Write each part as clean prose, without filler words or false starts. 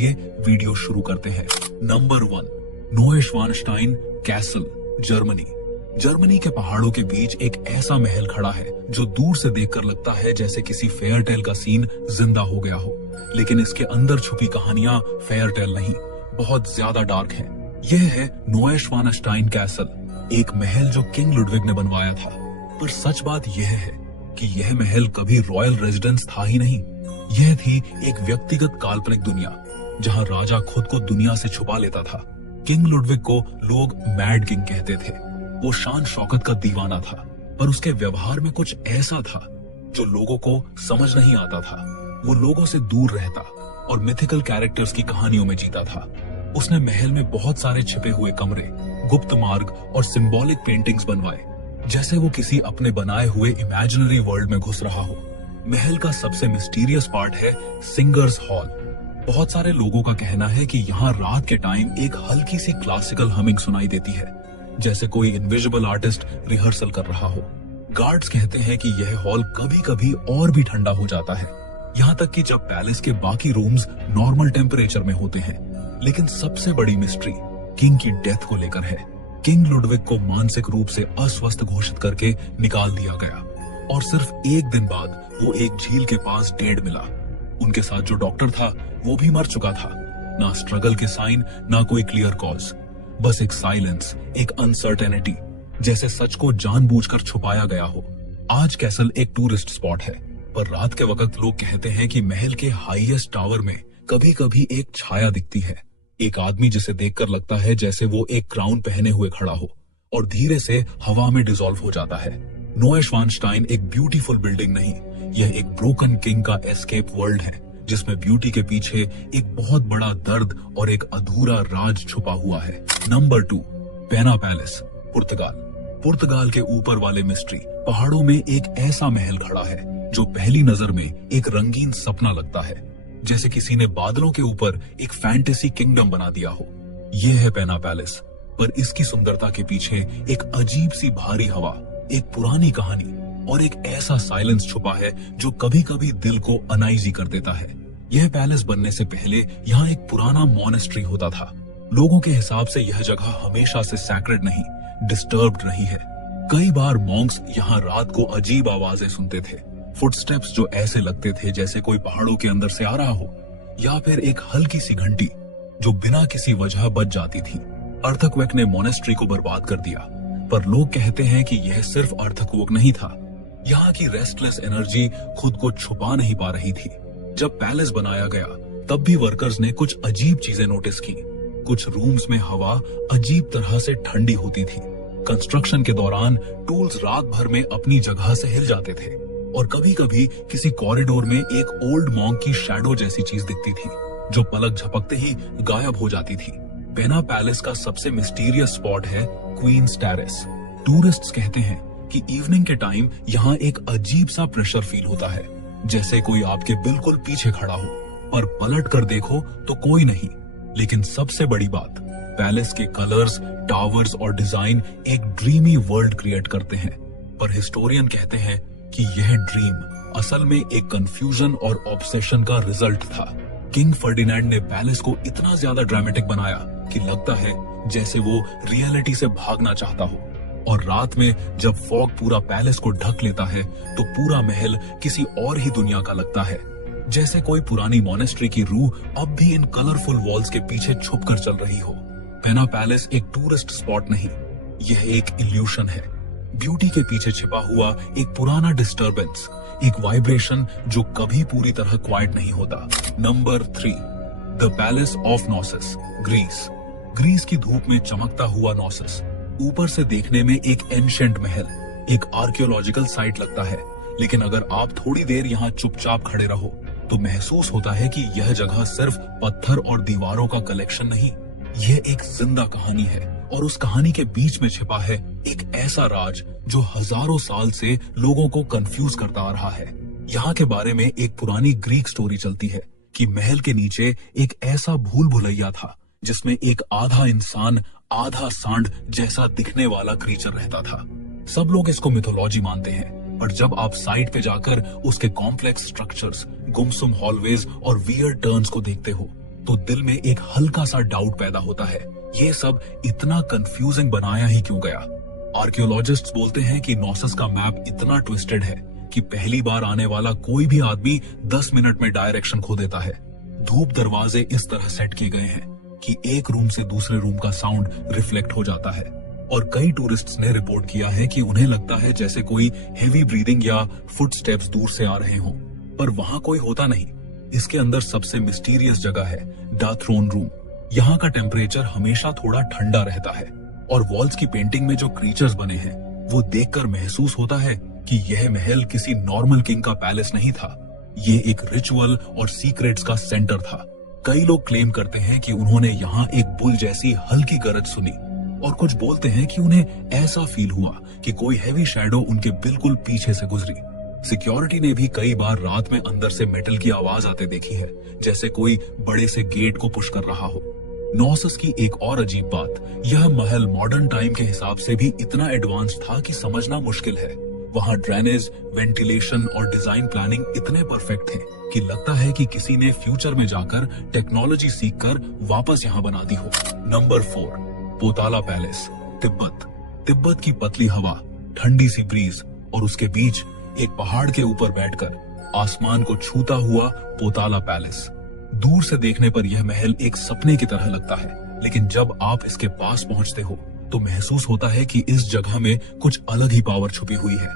चलिए वीडियो शुरू करते हैं। Number 1, Neuschwanstein castle, Germany. Germany के पहाड़ों के बीच एक ऐसा महल खड़ा है जो दूर से देखकर लगता है जैसे किसी फेयर टेल का सीन जिंदा हो गया हो, लेकिन इसके अंदर छुपी कहानियां फेयर टेल नहीं, बहुत ज्यादा डार्क है। यह है नोएश्वानश्टाइन कैसल, एक महल जो किंग लुडविग ने बनवाया था। पर सच बात यह है कि यह महल कभी रॉयल रेजिडेंस था ही नहीं। यह थी एक व्यक्तिगत काल्पनिक दुनिया जहां राजा खुद को दुनिया से छुपा लेता था। किंग लुडविग को लोग मैड किंग कहते थे। वो शान शौकत का दीवाना था, पर उसके व्यवहार में कुछ ऐसा था जो लोगों को समझ नहीं आता था। वो लोगों से दूर रहता और मिथिकल कैरेक्टर्स की कहानियों में जीता था। उसने महल में बहुत सारे छिपे हुए कमरे, गुप्त मार्ग और सिंबॉलिक पेंटिंग्स बनवाए, जैसे वो किसी अपने बनाए हुए इमेजिनरी वर्ल्ड में घुस रहा हो। महल का सबसे मिस्टीरियस पार्ट है सिंगर्स हॉल। बहुत सारे लोगों का कहना है कि यहाँ रात के टाइम एक हल्की सी क्लासिकल हमिंग सुनाई देती है, जैसे कोई इनविजिबल आर्टिस्ट रिहर्सल कर रहा हो। गार्ड्स कहते हैं कि यह हॉल कभी कभी और भी ठंडा हो जाता है, यहाँ तक कि जब पैलेस के बाकी रूम्स नॉर्मल टेम्परेचर में होते हैं। लेकिन सबसे बड़ी मिस्ट्री किंग की डेथ को लेकर है। किंग लुडविग को मानसिक रूप से अस्वस्थ घोषित करके निकाल दिया गया और सिर्फ एक दिन बाद वो एक झील के पास डेड मिला। उनके साथ जो डॉक्टर था वो भी मर चुका था। ना स्ट्रगल के साइन, ना कोई क्लियर कॉज, बस एक साइलेंस, एक अनसर्टेनिटी, जैसे सच को जानबूझकर छुपाया गया हो। आज कैसल एक टूरिस्ट स्पॉट है, पर रात के वक्त लोग कहते हैं कि महल के हाईएस्ट टावर में कभी कभी एक छाया दिखती है, एक आदमी जिसे देखकर लगता है जैसे वो एक क्राउन पहने हुए खड़ा हो और धीरे से हवा में डिसॉल्व हो जाता है। नोएश्वानश्टाइन एक ब्यूटीफुल बिल्डिंग नहीं, यह एक ब्रोकन किंग का एस्केप वर्ल्ड है, जिसमें ब्यूटी के पीछे एक बहुत बड़ा दर्द और एक अधूरा राज छुपा हुआ है। नंबर 2, पेना पैलेस, पुर्तगाल। पुर्तगाल के ऊपर वाले मिस्ट्री पहाड़ों में एक ऐसा महल खड़ा है जो पहली नजर में एक रंगीन सपना लगता है, जैसे किसी ने बादलों के ऊपर एक फैंटेसी किंगडम बना दिया हो। यह है पेना पैलेस, पर इसकी सुंदरता के पीछे एक अजीब सी भारी हवा, एक पुरानी कहानी और एक ऐसा साइलेंस छुपा है जो कभी कभी दिल को अनईजी कर देता है। यह पैलेस बनने से पहले यहाँ एक पुराना मॉनेस्ट्री होता था। लोगों के हिसाब से यह जगह हमेशा से सैक्रेड नहीं, डिस्टर्ब्ड रही है। कई बार मॉन्क्स यहाँ रात को अजीब आवाजें सुनते थे, फुटस्टेप्स जो ऐसे लगते थे जैसे कोई पहाड़ों के अंदर से आ रहा हो, या फिर एक हल्की सी घंटी जो बिना किसी वजह बज जाती थी। अर्थक्वेक ने मॉनेस्ट्री को बर्बाद कर दिया, पर लोग कहते हैं कि यह सिर्फ अर्थक्वेक नहीं था। यहाँ की रेस्टलेस एनर्जी खुद को छुपा नहीं पा रही थी। जब पैलेस बनाया गया तब भी वर्कर्स ने कुछ अजीब चीजें नोटिस की। कुछ रूम्स में हवा अजीब तरह से ठंडी होती थी। कंस्ट्रक्शन के दौरान टूल्स रात भर में अपनी जगह से हिल जाते थे और कभी कभी किसी कॉरिडोर में एक ओल्ड मॉन्क की शैडो जैसी चीज दिखती थी जो पलक झपकते ही गायब हो जाती थी। पेना पैलेस का सबसे मिस्टीरियस स्पॉट है क्वींस टेरेस। टूरिस्ट्स कहते हैं कि इवनिंग के टाइम यहाँ एक अजीब सा प्रेशर फील होता है, जैसे कोई आपके बिल्कुल पीछे खड़ा हो, पर पलट कर देखो तो कोई नहीं। लेकिन सबसे बड़ी बात, पैलेस के कलर्स, टावर्स और डिजाइन एक ड्रीमी वर्ल्ड क्रिएट करते हैं। पर हिस्टोरियन कहते हैं कि यह ड्रीम असल में एक कंफ्यूजन और ऑब्सेशन का रिजल्ट था। किंग फर्डिनेंड ने पैलेस को इतना ज्यादा ड्रामेटिक बनाया कि लगता है जैसे वो रियलिटी से भागना चाहता हो। और रात में जब फॉग पूरा पैलेस को ढक लेता है तो पूरा महल किसी और ही दुनिया का लगता है, जैसे कोई पुरानी मॉनेस्ट्री की रूह अब भी इन कलरफुल वॉल्स के पीछे छुप कर चल रही हो। पेना पैलेस एक टूरिस्ट स्पॉट नहीं, यह एक इल्यूशन है। ब्यूटी के पीछे छिपा हुआ एक पुराना डिस्टर्बेंस, एक वाइब्रेशन जो कभी पूरी तरह क्वाइट नहीं होता। Number 3, the palace of Knossos, Greece. Greece की धूप में चमकता हुआ नॉसेस ऊपर से देखने में एक एंशिएंट महल, एक आर्कियोलॉजिकल साइट लगता है, लेकिन अगर आप थोड़ी देर यहाँ चुपचाप खड़े रहो तो महसूस होता है कि यह जगह सिर्फ पत्थर और दीवारों का कलेक्शन नहीं, यह एक जिंदा कहानी है। और उस कहानी के बीच में छिपा है एक ऐसा राज जो हजारों साल से लोगों को कंफ्यूज करता आ रहा है। यहाँ के बारे में एक पुरानी ग्रीक स्टोरी चलती है कि महल के नीचे एक ऐसा भूल भुलैया था जिसमें एक आधा इंसान आधा सांड जैसा दिखने वाला क्रीचर रहता था। सब लोग इसको मिथोलॉजी मानते हैं, पर जब आप साइट पे जाकर उसके कॉम्प्लेक्स स्ट्रक्चर्स, गुमसुम हॉलवेज और वियर्ड टर्न्स को देखते हो तो दिल में एक हल्का सा डाउट पैदा होता है, ये सब इतना कंफ्यूजिंग बनाया ही क्यों गया। आर्कियोलॉजिस्ट्स बोलते हैं कि नॉसस का मैप इतना ट्विस्टेड है कि पहली बार आने वाला कोई भी आदमी 10 मिनट में डायरेक्शन खो देता है। धूप दरवाजे इस तरह सेट किए गए हैं कि एक रूम से दूसरे रूम का साउंड रिफ्लेक्ट हो जाता है, और कई टूरिस्ट्स ने रिपोर्ट किया है कि उन्हें लगता है जैसे कोई हेवी ब्रीदिंग या फुटस्टेप्स दूर से आ रहे हों, पर वहां कोई होता नहीं। इसके अंदर सबसे मिस्टीरियस जगह है द थ्रोन रूम। यहाँ का टेम्परेचर हमेशा थोड़ा ठंडा रहता है, और वॉल्स की पेंटिंग में जो क्रीचर्स बने हैं वो देखकर महसूस होता है कि यह महल किसी नॉर्मल किंग का पैलेस नहीं था, ये एक रिचुअल और सीक्रेट्स का सेंटर था। कई लोग क्लेम करते हैं कि उन्होंने यहाँ एक बुल जैसी हल्की गरज सुनी, और कुछ बोलते हैं कि उन्हें ऐसा फील हुआ कि कोई हैवी शैडो उनके बिल्कुल पीछे से गुजरी। सिक्योरिटी ने भी कई बार रात में अंदर से मेटल की आवाज आते देखी है, जैसे कोई बड़े से गेट को पुश कर रहा हो। नॉसस की एक और अजीब बात, यह महल मॉडर्न टाइम के हिसाब से भी इतना एडवांस था कि समझना मुश्किल है। वहाँ ड्रेनेज, वेंटिलेशन और डिजाइन प्लानिंग इतने परफेक्ट थे कि लगता है कि किसी ने फ्यूचर में जाकर टेक्नोलॉजी सीखकर वापस यहाँ बना दी हो। Number 4, पोताला palace, Tibet. तिब्बत की पतली हवा, ठंडी सी ब्रीज और उसके बीच एक पहाड़ के ऊपर बैठकर आसमान को छूता हुआ पोताला पैलेस। दूर से देखने पर यह महल एक सपने की तरह लगता है, लेकिन जब आप इसके पास पहुंचते हो तो महसूस होता है कि इस जगह में कुछ अलग ही पावर छुपी हुई है।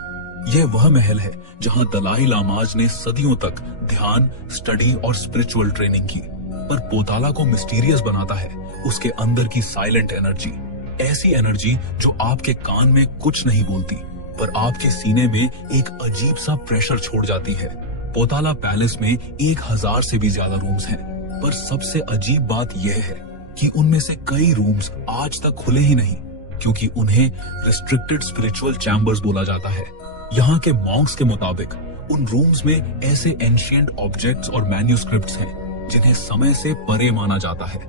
यह वह महल है जहां दलाई लामाज ने सदियों तक ध्यान, स्टडी और स्पिरिचुअल ट्रेनिंग की। पर पोताला को मिस्टीरियस बनाता है उसके अंदर की साइलेंट एनर्जी, ऐसी एनर्जी जो आपके कान में कुछ नहीं बोलती पर आपके सीने में एक अजीब सा प्रेशर छोड़ जाती है। पोताला पैलेस में 1000 से भी ज्यादा रूम्स हैं, पर सबसे अजीब बात यह है कि उनमें से कई रूम्स आज तक खुले ही नहीं, क्योंकि उन्हें रिस्ट्रिक्टेड स्पिरिचुअल चैम्बर्स बोला जाता है। यहाँ के मॉन्क्स के मुताबिक उन रूम्स में ऐसे एंशिएंट ऑब्जेक्ट्स और मैन्यूस्क्रिप्ट्स हैं जिन्हें समय से परे माना जाता है।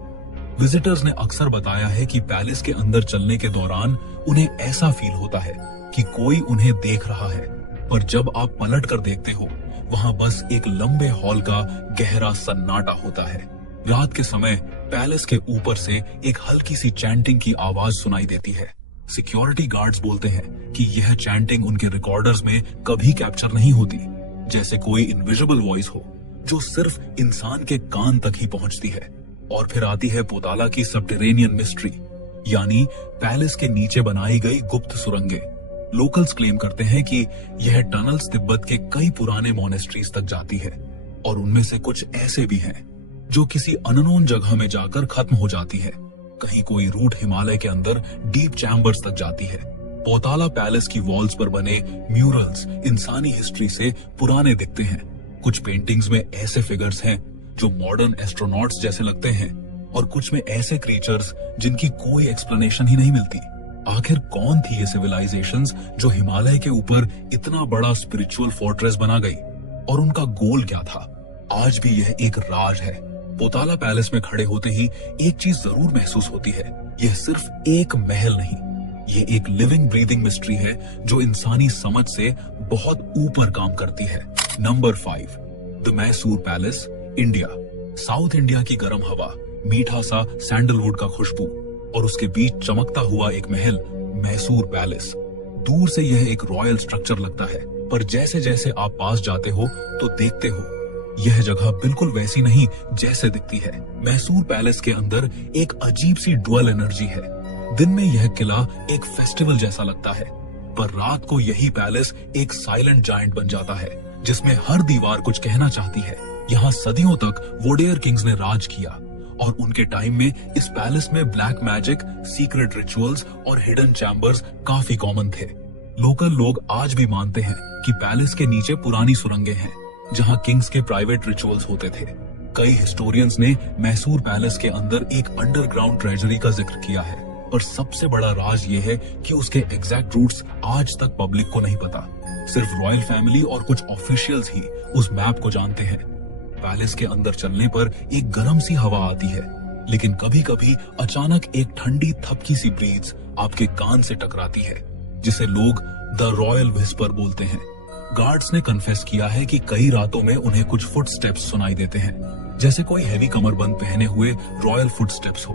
विजिटर्स ने अक्सर बताया है कि पैलेस के अंदर चलने के दौरान उन्हें ऐसा फील होता है कि कोई उन्हें देख रहा है, पर जब आप पलट कर देखते हो वहाँ बस एक लंबे हॉल का गहरा सन्नाटा होता है। रात के समय पैलेस के ऊपर से एक हल्की सी चैंटिंग की आवाज सुनाई देती है। सिक्योरिटी गार्ड्स बोलते हैं कि यह चैंटिंग उनके रिकॉर्डर्स में कभी कैप्चर नहीं होती, जैसे कोई इनविजिबल वॉइस हो जो सिर्फ इंसान के कान तक ही पहुंचती है। और फिर आती है पोताला की सबटेरेनियन मिस्ट्री, यानी पैलेस के नीचे बनाई गई गुप्त सुरंगें। लोकल्स क्लेम करते हैं कि यह टनल्स तिब्बत के कई पुराने मोनेस्ट्रीज तक जाती है, और उनमें से कुछ ऐसे भी हैं जो किसी अननोन जगह में जाकर खत्म हो जाती है। कहीं कोई रूट हिमालय के अंदर डीप चैम्बर्स तक जाती है। पोताला पैलेस की वॉल्स पर बने म्यूरल्स इंसानी हिस्ट्री से पुराने दिखते हैं। कुछ पेंटिंग्स में ऐसे फिगर्स हैं जो मॉडर्न एस्ट्रोनॉट्स जैसे लगते हैं, और कुछ में ऐसे क्रीचर्स जिनकी कोई एक्सप्लेनेशन ही नहीं मिलती। आखिर कौन थी ये सिविलाइजेशंस जो हिमालय के ऊपर इतना बड़ा स्पिरिचुअल फोर्ट्रेस बना गई, और उनका गोल क्या था? आज भी यह एक राज है। पोताला पैलेस में खड़े होते ही एक चीज जरूर महसूस होती है, यह सिर्फ एक महल नहीं, ये एक लिविंग ब्रीदिंग मिस्ट्री है जो इंसानी समझ से बहुत ऊपर काम करती है। Number 5, the Mysore palace, India. South India की गर्म हवा, मीठा सा सैंडलवुड का खुशबू, और उसके बीच चमकता हुआ एक महल, मैसूर पैलेस। दूर से यह एक रॉयल स्ट्रक्चर लगता है, पर जैसे जैसे आप पास जाते हो तो देखते हो यह जगह बिल्कुल वैसी नहीं जैसे दिखती है। मैसूर पैलेस के अंदर एक अजीब सी डुअल एनर्जी है। दिन में यह किला एक फेस्टिवल जैसा लगता है, पर रात को यही पैलेस एक साइलेंट जायंट बन जाता है जिसमें हर दीवार कुछ कहना चाहती है। यहाँ सदियों तक वोडेयर किंग्स ने राज किया, और उनके टाइम में इस पैलेस में ब्लैक मैजिक, सीक्रेट रिचुअल्स और हिडन चैम्बर्स काफी कॉमन थे। लोकल लोग आज भी मानते हैं कि पैलेस के नीचे पुरानी सुरंगें हैं जहां किंग्स के प्राइवेट रिचुअल्स होते थे। कई हिस्टोरियंस ने मैसूर पैलेस के अंदर एक अंडरग्राउंड ट्रेजरी का जिक्र किया है, पर सबसे बड़ा राज ये है कि उसके एग्जैक्ट रूट्स आज तक पब्लिक को नहीं पता। सिर्फ रॉयल फैमिली और कुछ ऑफिशियल्स ही उस मैप को जानते हैं। पैलेस के अंदर चलने पर एक गर्म सी हवा आती है, लेकिन कभी कभी अचानक एक ठंडी थपकी सी ब्रीज आपके कान से टकराती है, जिसे लोग द रॉयल विस्पर बोलते हैं। गार्ड्स ने कन्फेस किया है कि कई रातों में उन्हें कुछ फुटस्टेप्स सुनाई देते हैं, जैसे कोई हैवी कमरबंद पहने हुए रॉयल फुटस्टेप्स हो।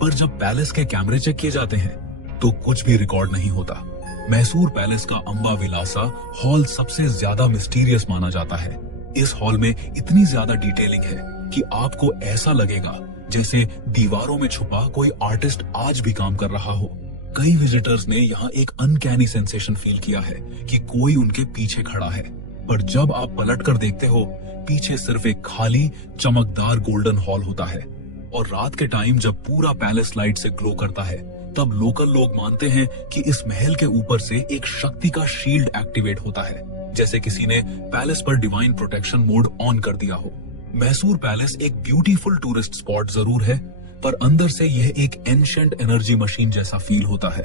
पर जब पैलेस के कैमरे चेक किए जाते हैं तो कुछ भी रिकॉर्ड नहीं होता। मैसूर पैलेस का अंबा विलासा हॉल सबसे ज्यादा मिस्टीरियस माना जाता है। इस हॉल में इतनी ज्यादा डिटेलिंग है कि आपको ऐसा लगेगा जैसे दीवारों में छुपा कोई आर्टिस्ट आज भी काम कर रहा हो। कई विजिटर्स ने यहाँ एक अनकैनी सेंसेशन फील किया है कि कोई उनके पीछे खड़ा है, पर जब आप पलट कर देखते हो पीछे सिर्फ एक खाली चमकदार गोल्डन हॉल होता है। और रात के टाइम जब पूरा पैलेस लाइट से ग्लो करता है तब लोकल लोग मानते हैं कि इस महल के ऊपर से एक शक्ति का शील्ड एक्टिवेट होता है, जैसे किसी ने पैलेस पर डिवाइन प्रोटेक्शन मोड ऑन कर दिया हो। मैसूर पैलेस एक ब्यूटीफुल टूरिस्ट स्पॉट जरूर है, पर अंदर से यह एक एंशिएंट एनर्जी मशीन जैसा फील होता है।